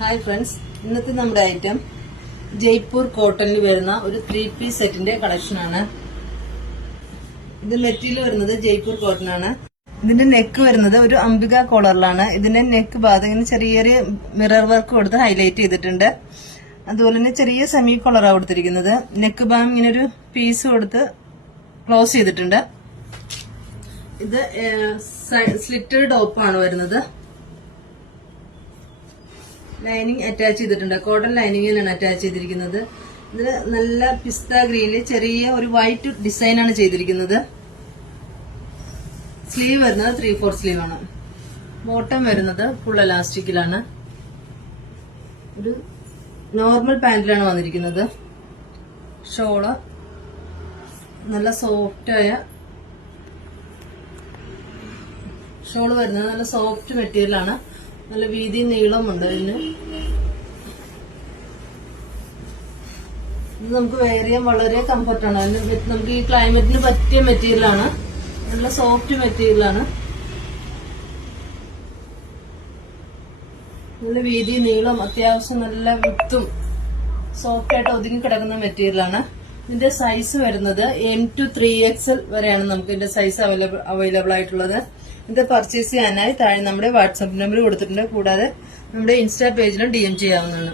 Hi friends, ഇന്നത്തെ നമ്മുടെ item Jaipur കോട്ടണിൽ വരുന്ന ഒരു 3-piece സെറ്റിന്റെ കളക്ഷനാണ്. ഇത് മെറ്റീരിയൽ വരുന്നത് ജയ്പൂർ കോട്ടൺ ആണ്. ഇതിന്റെ നെക്ക് വരുന്നത് ഒരു അംബിക കോളറിലാണ്. ഇതിന്റെ നെക്ക് ഭാഗം ചെറിയൊരു മിറർ വർക്ക് കൊടുത്ത് ഹൈലൈറ്റ് ചെയ്തിട്ടുണ്ട്. അതുപോലെ തന്നെ ചെറിയ സെമി കോളറാണ് കൊടുത്തിരിക്കുന്നത്. നെക്ക് ഭാഗം ഇങ്ങനെ ഒരു പീസ് കൊടുത്ത് ക്ലോസ് ചെയ്തിട്ടുണ്ട്. ഇത് സ്ലിറ്റഡ് ടോപ്പാണ് വരുന്നത്. ലൈനിങ് അറ്റാച്ച് ചെയ്തിട്ടുണ്ട്. കോട്ടൺ ലൈനിങ്ങിലാണ് അറ്റാച്ച് ചെയ്തിരിക്കുന്നത്. ഇതിന് നല്ല പിസ്ത ഗ്രീനിൽ ചെറിയ ഒരു വൈറ്റ് ഡിസൈനാണ് ചെയ്തിരിക്കുന്നത്. സ്ലീവ് വരുന്നത് 3/4 സ്ലീവ് ആണ്. ബോട്ടം വരുന്നത് ഫുൾ എലാസ്റ്റിക്കിലാണ്. ഒരു നോർമൽ പാന്റിലാണ് വന്നിരിക്കുന്നത്. ഷോള് നല്ല സോഫ്റ്റായ ഷോള് വരുന്നത് നല്ല സോഫ്റ്റ് മെറ്റീരിയലാണ്. നല്ല വീതി നീളമുണ്ട്. ഇതിന് ഇത് നമുക്ക് വെയർ ചെയ്യാൻ വളരെ കംഫർട്ടാണ്. നമുക്ക് ഈ ക്ലൈമറ്റിന് പറ്റിയ മെറ്റീരിയലാണ്. നല്ല സോഫ്റ്റ് മെറ്റീരിയലാണ്. നല്ല വീതി നീളം അത്യാവശ്യം നല്ല വിത്തും സോഫ്റ്റ് ആയിട്ട് ഒതുങ്ങി കിടക്കുന്ന മെറ്റീരിയലാണ്. ഇതിന്റെ സൈസ് വരുന്നത് M to 3XL വരെയാണ് നമുക്ക് ഇതിന്റെ സൈസ് അവൈലബിൾ ആയിട്ടുള്ളത്. ഇത് പർച്ചേസ് ചെയ്യാനായി താഴെ നമ്മുടെ വാട്സാപ്പ് നമ്പർ കൊടുത്തിട്ടുണ്ട്. കൂടാതെ നമ്മുടെ ഇൻസ്റ്റാ പേജിലും DM ചെയ്യാവുന്നതാണ്.